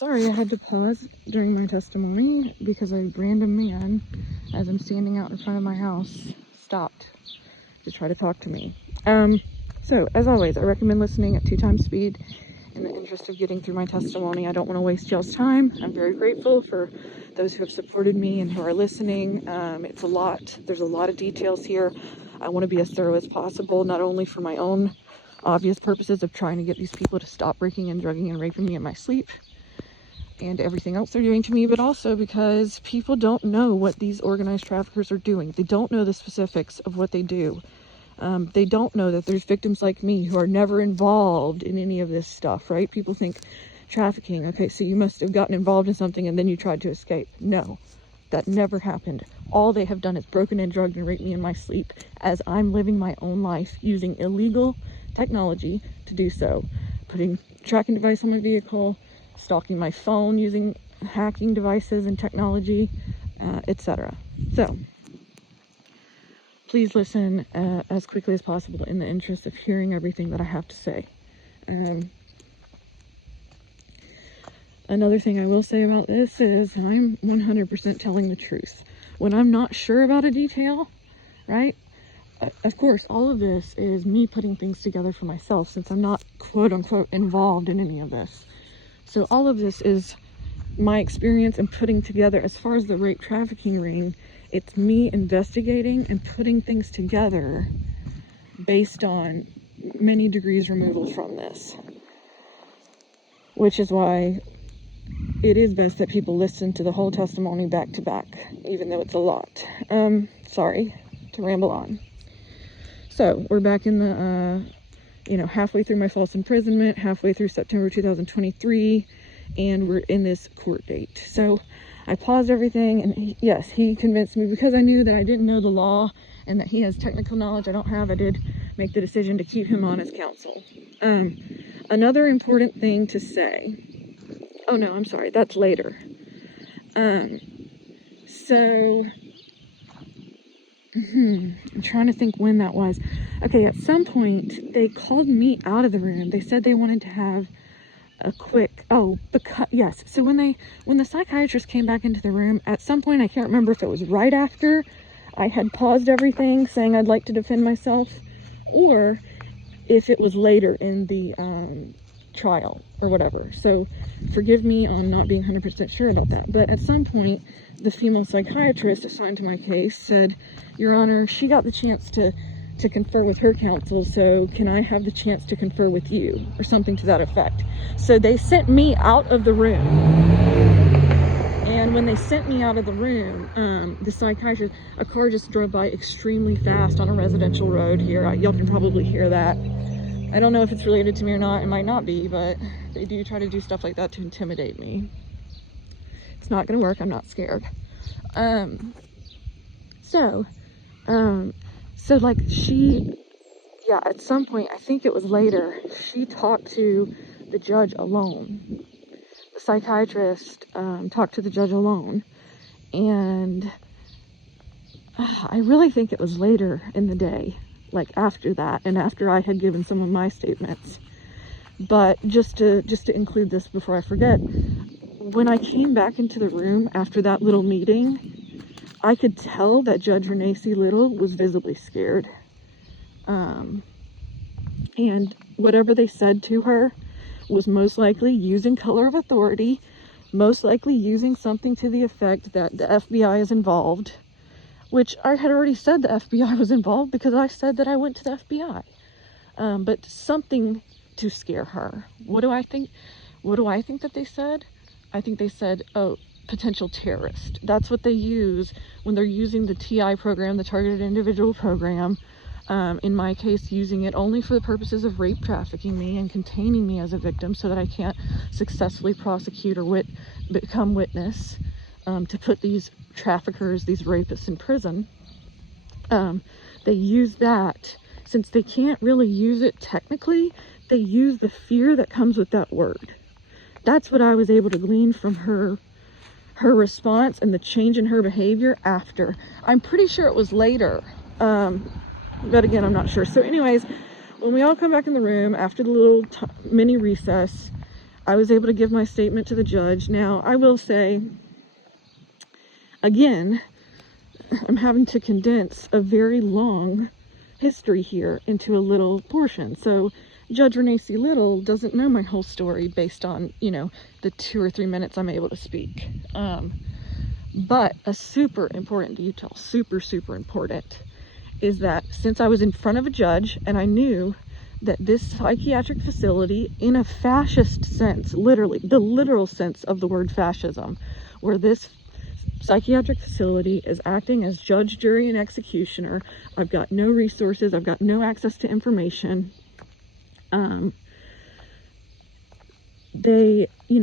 Sorry, I had to pause during my testimony because a random man, as I'm standing out in front of my house, stopped to try to talk to me. So, as always, I recommend listening at 2 times speed in the interest of getting through my testimony. I don't want to waste y'all's time. I'm very grateful for those who have supported me and who are listening. It's a lot. There's a lot of details here. I want to be as thorough as possible, not only for my own obvious purposes of trying to get these people to stop breaking and drugging and raping me in my sleep and everything else they're doing to me, but also because people don't know what these organized traffickers are doing. They don't know the specifics of what they do. They don't know that there's victims like me who are never involved in any of this stuff, right? People think trafficking, okay, so you must have gotten involved in something and then you tried to escape. No, that never happened. All they have done is broken and drugged and raped me in my sleep as I'm living my own life using illegal technology to do so. Putting tracking device on my vehicle, stalking my phone using hacking devices and technology, etc. So, please listen as quickly as possible in the interest of hearing everything that I have to say. Another thing I will say about this is I'm 100% telling the truth. When I'm not sure about a detail, right? Of course, all of this is me putting things together for myself since I'm not quote-unquote involved in any of this. So all of this is my experience and putting together. As far as the rape trafficking ring, it's me investigating and putting things together based on many degrees removal from this. Which is why it is best that people listen to the whole testimony back to back, even though it's a lot. Sorry to ramble on. So we're back in the, halfway through my false imprisonment, halfway through September 2023, and we're in this court date. So I paused everything, and yes, he convinced me because I knew that I didn't know the law and that he has technical knowledge I don't have. I did make the decision to keep him on as counsel. Another important thing to say. Oh no, I'm sorry, that's later. I'm trying to think when that was. Okay, at some point, they called me out of the room. They said they wanted to have a quick, yes. So when the psychiatrist came back into the room, at some point, I can't remember if it was right after I had paused everything, saying I'd like to defend myself, or if it was later in the trial or whatever. So forgive me on not being 100% sure about that. But at some point, the female psychiatrist assigned to my case said, Your Honor, she got the chance to confer with her counsel, so can I have the chance to confer with you? Or something to that effect. So they sent me out of the room. And when they sent me out of the room, the psychiatrist, a car just drove by extremely fast on a residential road here. Y'all can probably hear that. I don't know if it's related to me or not. It might not be, but they do try to do stuff like that to intimidate me. It's not going to work. I'm not scared. So like at some point, I think it was later, she talked to the judge alone. The psychiatrist talked to the judge alone. And I really think it was later in the day, like after that, and after I had given some of my statements. But just to include this before I forget, when I came back into the room after that little meeting, I could tell that Judge Renee C. Little was visibly scared. And whatever they said to her was most likely using color of authority, most likely using something to the effect that the FBI is involved, which I had already said the FBI was involved because I said that I went to the FBI. But something to scare her. What do I think that they said? I think they said, potential terrorist. That's what they use when they're using the TI program, the Targeted Individual Program. In my case, using it only for the purposes of rape trafficking me and containing me as a victim so that I can't successfully prosecute or become witness to put these traffickers, these rapists in prison. They use that. Since they can't really use it technically, they use the fear that comes with that word. That's what I was able to glean from her response and the change in her behavior after. I'm pretty sure it was later. But again, I'm not sure. So anyways, when we all come back in the room after the little mini recess, I was able to give my statement to the judge. Now, I will say, again, I'm having to condense a very long history here into a little portion. So Judge Renee C. Little doesn't know my whole story based on, the 2 or 3 minutes I'm able to speak. But a super important detail, super, super important, is that since I was in front of a judge and I knew that this psychiatric facility, in a fascist sense, literally, the literal sense of the word fascism, where this psychiatric facility is acting as judge, jury, and executioner, I've got no resources, I've got no access to information.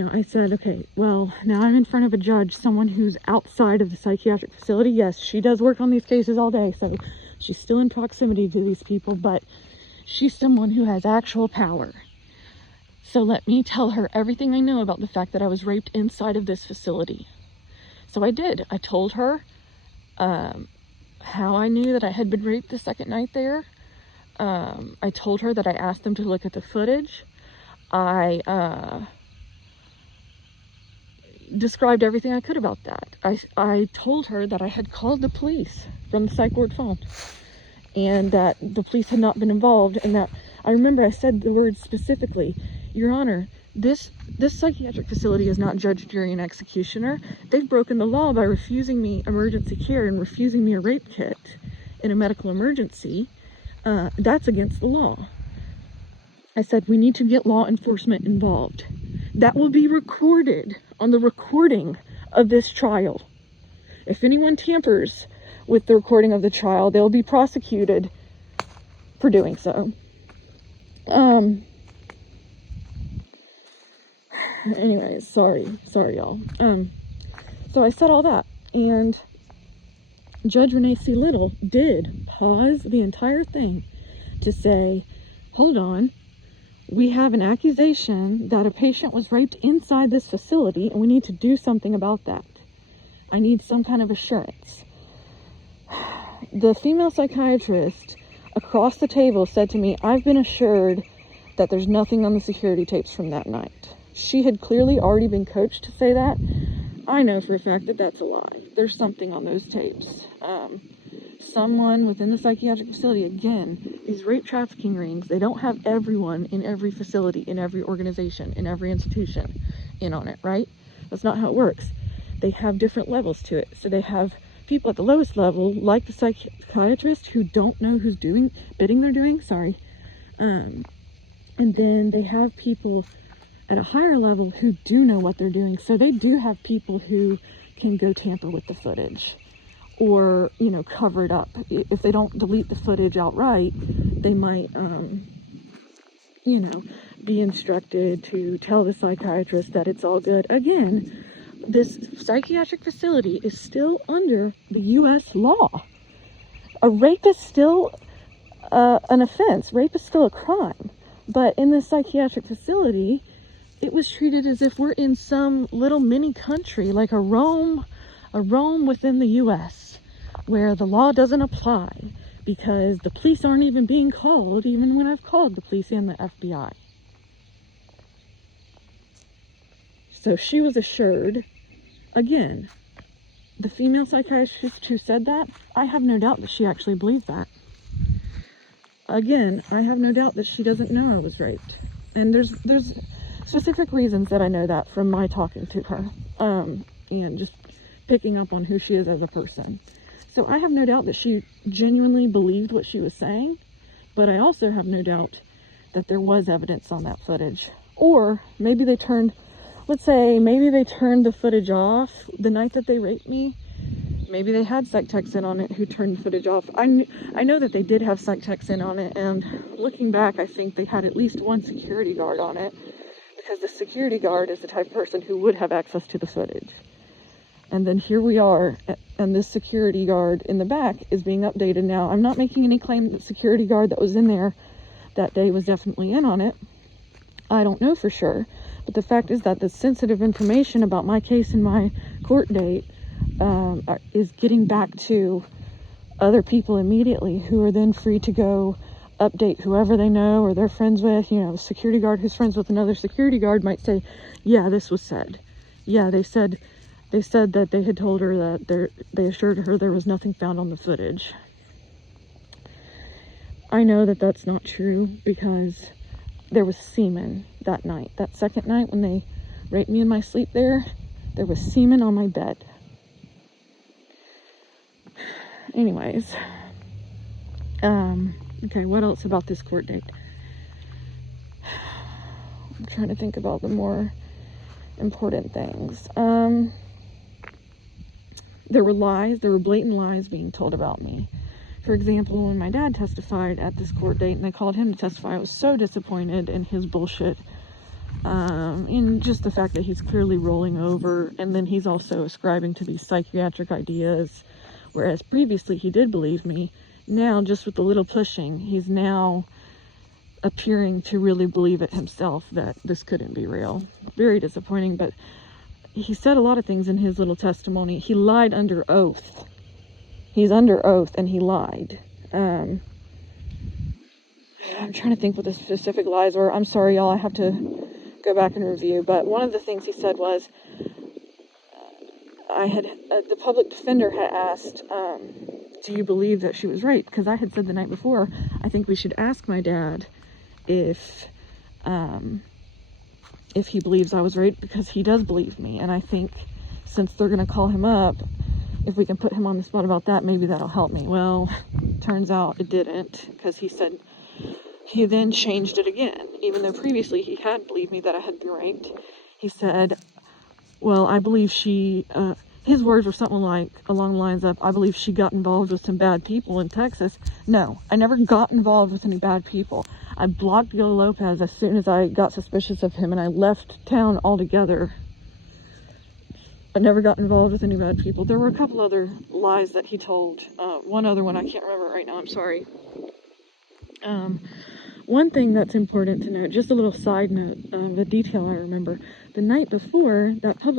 I said, okay, well, now I'm in front of a judge, someone who's outside of the psychiatric facility. Yes, she does work on these cases all day, so she's still in proximity to these people, but she's someone who has actual power. So let me tell her everything I know about the fact that I was raped inside of this facility. So I did. I told her how I knew that I had been raped the second night there. I told her that I asked them to look at the footage. I described everything I could about that. I told her that I had called the police from the psych ward phone and that the police had not been involved, and that I remember I said the words specifically, Your Honor, this psychiatric facility is not judge, jury, and executioner. They've broken the law by refusing me emergency care and refusing me a rape kit in a medical emergency. That's against the law. I said, we need to get law enforcement involved. That will be recorded on the recording of this trial. If anyone tampers with the recording of the trial, they'll be prosecuted for doing so. Anyways, sorry y'all. So I said all that, and Judge Renee C. Little did pause the entire thing to say, hold on, we have an accusation that a patient was raped inside this facility, and we need to do something about that. I need some kind of assurance. The female psychiatrist across the table said to me, I've been assured that there's nothing on the security tapes from that night. She had clearly already been coached to say that. I know for a fact that that's a lie. There's something on those tapes. Someone within the psychiatric facility, again, these rape trafficking rings, they don't have everyone in every facility, in every organization, in every institution in on it, right? That's not how it works. They have different levels to it. So they have people at the lowest level, like the psychiatrist, who don't know who's bidding they're doing, and then they have people at a higher level who do know what they're doing. So they do have people who can go tamper with the footage or, cover it up. If they don't delete the footage outright, they might, be instructed to tell the psychiatrist that it's all good. Again, this psychiatric facility is still under the U.S. law. A rape is still an offense. Rape is still a crime. But in this psychiatric facility, it was treated as if we're in some little mini country, like a Rome within the U.S., where the law doesn't apply because the police aren't even being called, even when I've called the police and the FBI. So she was assured, again, the female psychiatrist who said that, I have no doubt that she actually believed that. Again, I have no doubt that she doesn't know I was raped. And there's specific reasons that I know that from my talking to her, and just picking up on who she is as a person. So I have no doubt that she genuinely believed what she was saying, but I also have no doubt that there was evidence on that footage. Or maybe they turned the footage off the night that they raped me. Maybe they had psych techs in on it who turned the footage off. I know that they did have psych techs in on it, and looking back, I think they had at least one security guard on it, because the security guard is the type of person who would have access to the footage. And then here we are, and this security guard in the back is being updated now. I'm not making any claim that the security guard that was in there that day was definitely in on it. I don't know for sure. But the fact is that the sensitive information about my case and my court date is getting back to other people immediately, who are then free to go update whoever they know or they're friends with. You know, a security guard who's friends with another security guard might say, yeah, this was said. Yeah, they said that they had told her that they assured her there was nothing found on the footage. I know that that's not true because there was semen that night. That second night when they raped me in my sleep there was semen on my bed. Anyways, okay, what else about this court date? I'm trying to think about the more important things. There were blatant lies being told about me. For example, when my dad testified at this court date and they called him to testify, I was so disappointed in his bullshit. In just the fact that he's clearly rolling over, and then he's also ascribing to these psychiatric ideas, whereas previously he did believe me. Now, just with a little pushing, he's now appearing to really believe it himself that this couldn't be real. Very disappointing, but he said a lot of things in his little testimony. He lied under oath. He's under oath and he lied. I'm trying to think what the specific lies were. I'm sorry, y'all, I have to go back and review, but one of the things he said was, the public defender had asked, do you believe that she was raped? Because I had said the night before, I think we should ask my dad if he believes I was raped, because he does believe me, and I think since they're going to call him up, if we can put him on the spot about that, maybe that'll help me. Well, turns out it didn't, because he then changed it again. Even though previously he had believed me that I had been raped, he said, well, I believe his words were something like, along the lines of, I believe she got involved with some bad people in Texas. No, I never got involved with any bad people. I blocked Gil Lopez as soon as I got suspicious of him, and I left town altogether. I never got involved with any bad people. There were a couple other lies that he told. One other one, I can't remember right now, I'm sorry. One thing that's important to note, just a little side note of a detail I remember. The night before, that public